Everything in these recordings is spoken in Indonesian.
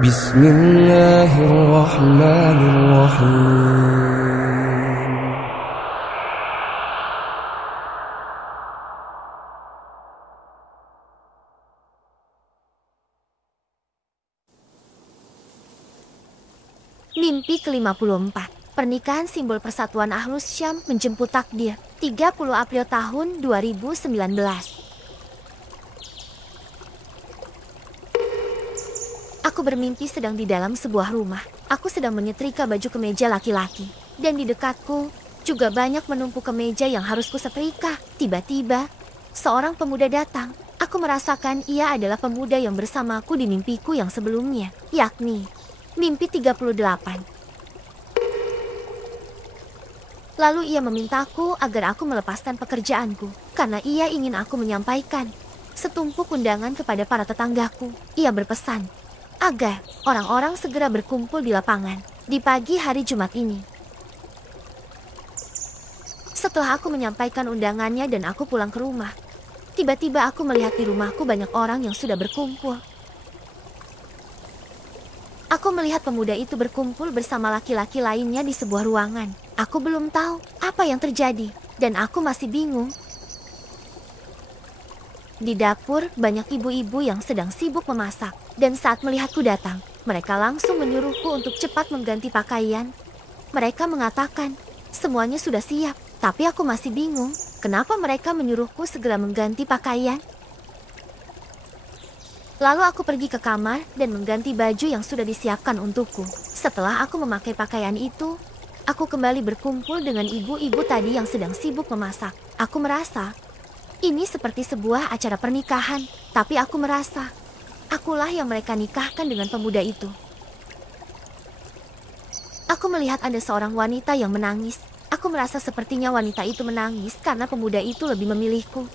Bismillahirrahmanirrahim. Mimpi ke-54. Pernikahan simbol persatuan Ahlus Syam menjemput takdir. 30 April tahun 2019. Aku bermimpi sedang di dalam sebuah rumah. Aku sedang menyetrika baju kemeja laki-laki. Dan di dekatku juga banyak menumpuk kemeja yang harus kusetrika. Tiba-tiba, seorang pemuda datang. Aku merasakan ia adalah pemuda yang bersamaku di mimpiku yang sebelumnya, yakni mimpi 38. Lalu ia memintaku agar aku melepaskan pekerjaanku, karena ia ingin aku menyampaikan setumpuk undangan kepada para tetanggaku. Ia berpesan agar orang-orang segera berkumpul di lapangan di pagi hari Jumat ini. Setelah aku menyampaikan undangannya dan aku pulang ke rumah, tiba-tiba aku melihat di rumahku banyak orang yang sudah berkumpul. Aku melihat pemuda itu berkumpul bersama laki-laki lainnya di sebuah ruangan. Aku belum tahu apa yang terjadi, dan aku masih bingung. Di dapur, banyak ibu-ibu yang sedang sibuk memasak. Dan saat melihatku datang, mereka langsung menyuruhku untuk cepat mengganti pakaian. Mereka mengatakan, semuanya sudah siap. Tapi aku masih bingung, kenapa mereka menyuruhku segera mengganti pakaian. Lalu aku pergi ke kamar dan mengganti baju yang sudah disiapkan untukku. Setelah aku memakai pakaian itu, aku kembali berkumpul dengan ibu-ibu tadi yang sedang sibuk memasak. Aku merasa ini seperti sebuah acara pernikahan, tapi aku merasa akulah yang mereka nikahkan dengan pemuda itu. Aku melihat ada seorang wanita yang menangis. Aku merasa sepertinya wanita itu menangis karena pemuda itu lebih memilihku.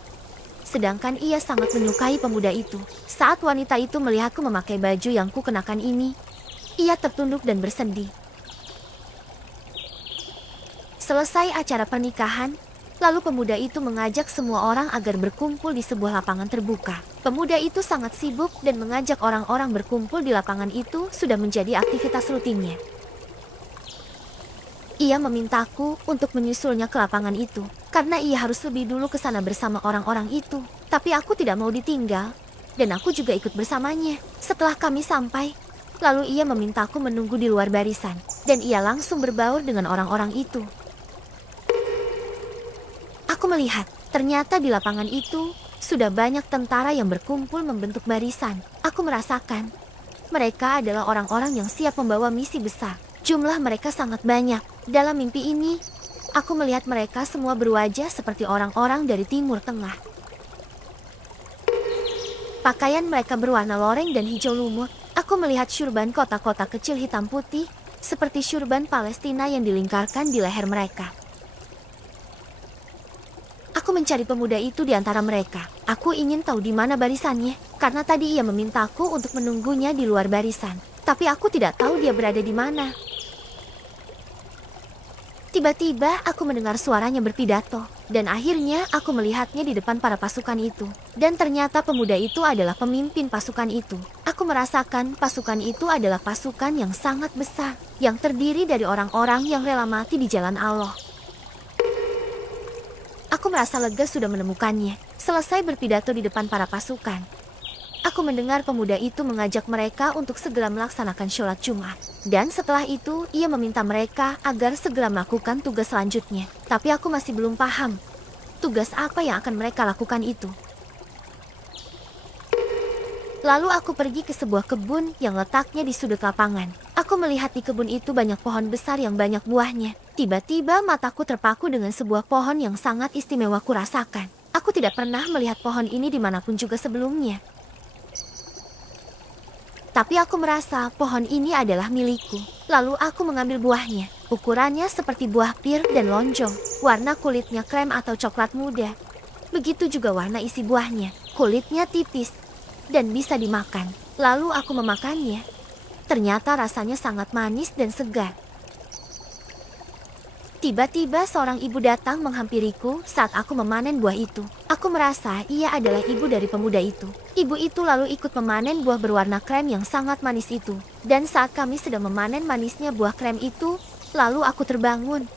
Sedangkan ia sangat menyukai pemuda itu. Saat wanita itu melihatku memakai baju yang kukenakan ini, ia tertunduk dan bersedih. Selesai acara pernikahan, lalu pemuda itu mengajak semua orang agar berkumpul di sebuah lapangan terbuka. Pemuda itu sangat sibuk dan mengajak orang-orang berkumpul di lapangan itu sudah menjadi aktivitas rutinnya. Ia memintaku untuk menyusulnya ke lapangan itu, karena ia harus lebih dulu ke sana bersama orang-orang itu. Tapi aku tidak mau ditinggal, dan aku juga ikut bersamanya. Setelah kami sampai, lalu ia memintaku menunggu di luar barisan, dan ia langsung berbaur dengan orang-orang itu. Aku melihat, ternyata di lapangan itu sudah banyak tentara yang berkumpul membentuk barisan. Aku merasakan mereka adalah orang-orang yang siap membawa misi besar. Jumlah mereka sangat banyak. Dalam mimpi ini, aku melihat mereka semua berwajah seperti orang-orang dari Timur Tengah. Pakaian mereka berwarna loreng dan hijau lumut. Aku melihat syurban kotak-kotak kecil hitam putih, seperti syurban Palestina yang dilingkarkan di leher mereka. Aku mencari pemuda itu di antara mereka. Aku ingin tahu di mana barisannya, karena tadi ia memintaku untuk menunggunya di luar barisan. Tapi aku tidak tahu dia berada di mana. Tiba-tiba aku mendengar suaranya berpidato, dan akhirnya aku melihatnya di depan para pasukan itu. Dan ternyata pemuda itu adalah pemimpin pasukan itu. Aku merasakan pasukan itu adalah pasukan yang sangat besar, yang terdiri dari orang-orang yang rela mati di jalan Allah. Aku merasa lega sudah menemukannya. Selesai berpidato di depan para pasukan, aku mendengar pemuda itu mengajak mereka untuk segera melaksanakan sholat Jumat. Dan setelah itu, ia meminta mereka agar segera melakukan tugas selanjutnya. Tapi aku masih belum paham tugas apa yang akan mereka lakukan itu. Lalu aku pergi ke sebuah kebun yang letaknya di sudut lapangan. Aku melihat di kebun itu banyak pohon besar yang banyak buahnya. Tiba-tiba mataku terpaku dengan sebuah pohon yang sangat istimewa kurasakan. Aku tidak pernah melihat pohon ini dimanapun juga sebelumnya. Tapi aku merasa pohon ini adalah milikku. Lalu aku mengambil buahnya. Ukurannya seperti buah pir dan lonjong. Warna kulitnya krem atau coklat muda. Begitu juga warna isi buahnya. Kulitnya tipis dan bisa dimakan. Lalu aku memakannya. Ternyata rasanya sangat manis dan segar. Tiba-tiba seorang ibu datang menghampiriku saat aku memanen buah itu. Aku merasa ia adalah ibu dari pemuda itu. Ibu itu lalu ikut memanen buah berwarna krem yang sangat manis itu. Dan saat kami sedang memanen manisnya buah krem itu, lalu aku terbangun.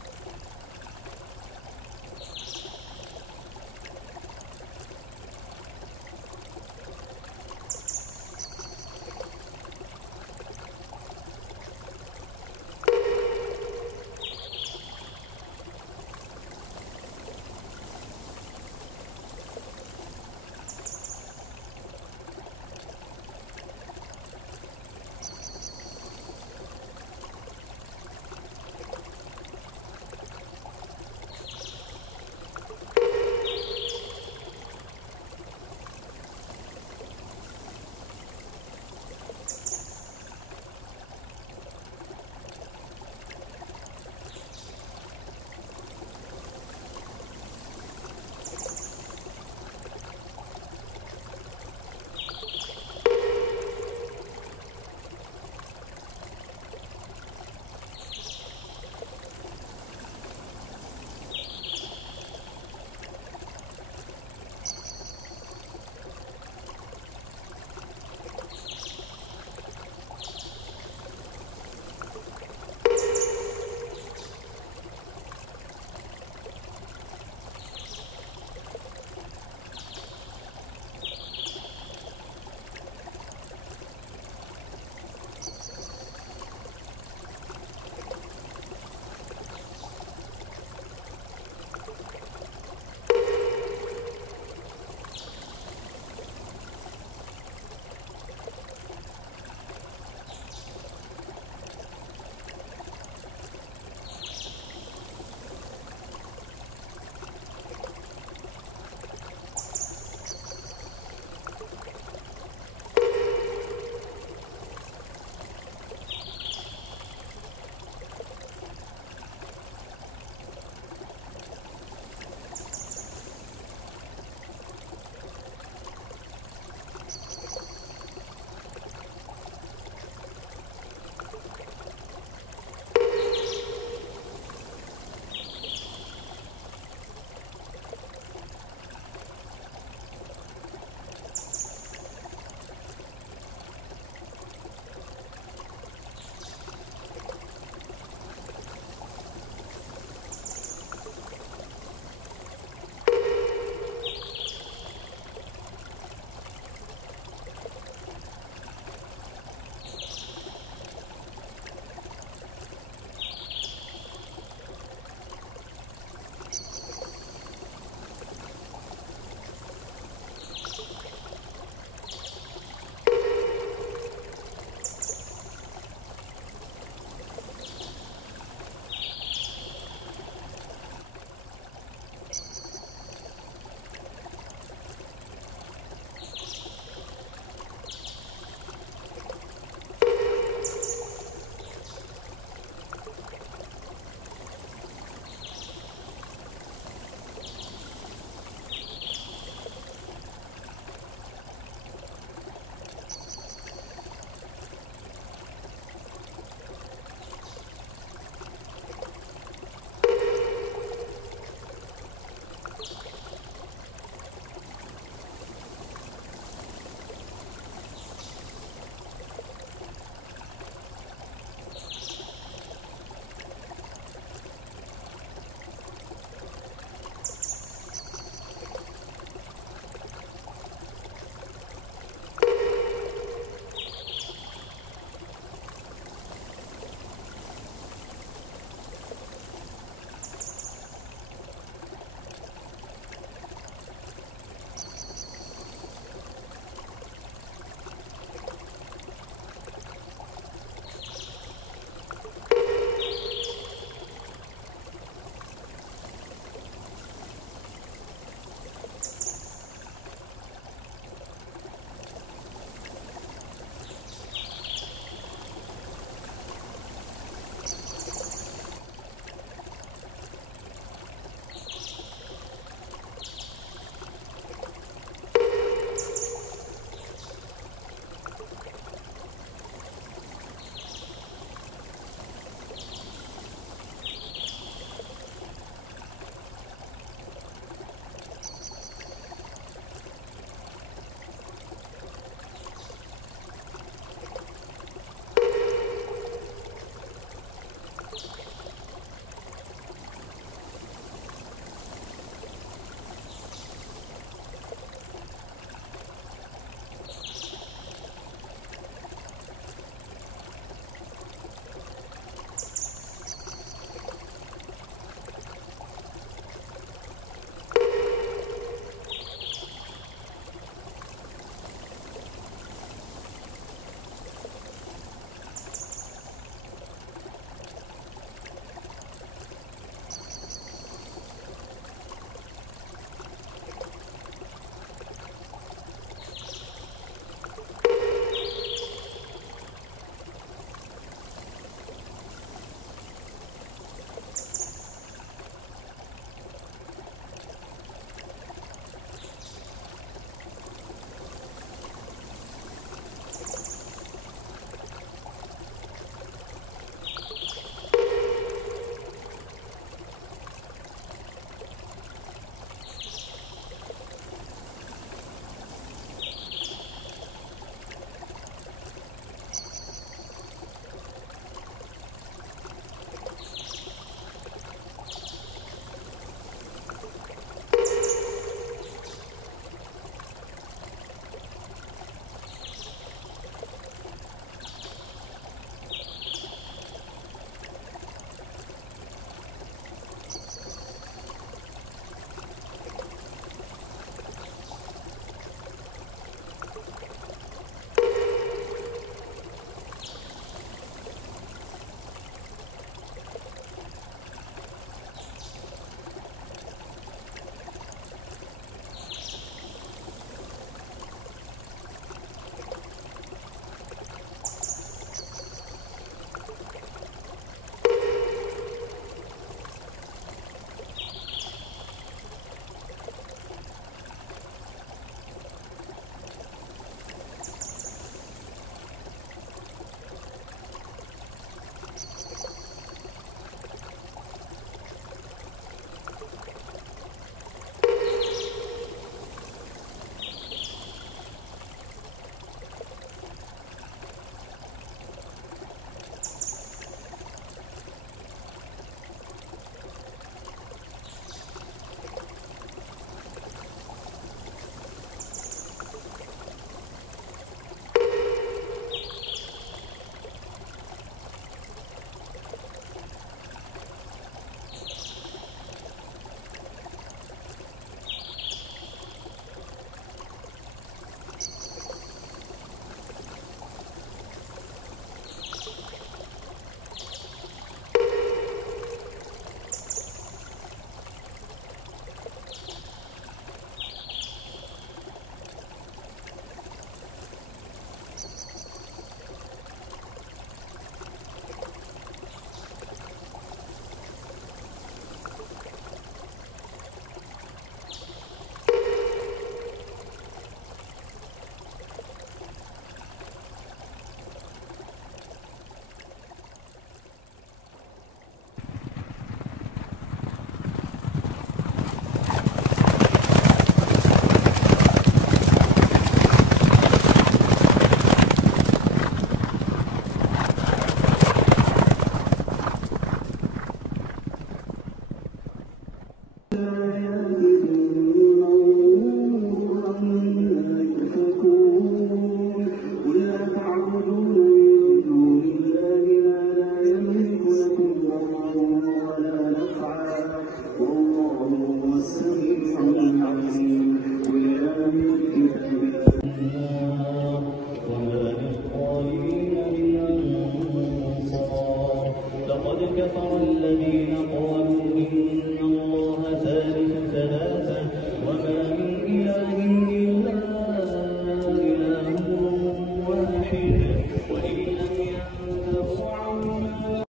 كفر الذين قالوا